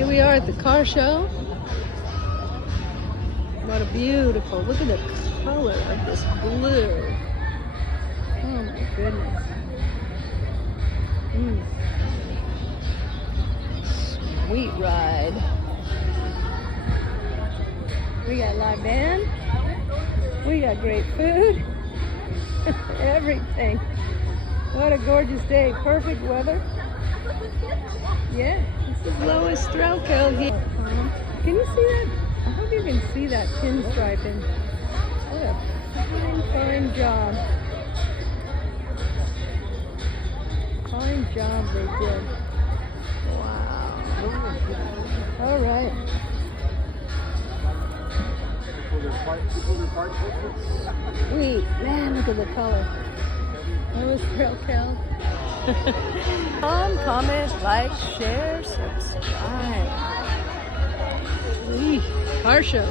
Here we are at the car show. What a beautiful, look at the color of this blue. Oh my goodness. Sweet ride. We got live band. We got great food. Everything. What a gorgeous day. Perfect weather. Yeah, this is Lois Strelkel here. Can you see that? I hope you can see that pinstriping. What a fine, fine job. Fine job they did. Wow. All right. Sweet. Man, look at the color. Lois Strelkel. Comment, like, share, subscribe. Car show.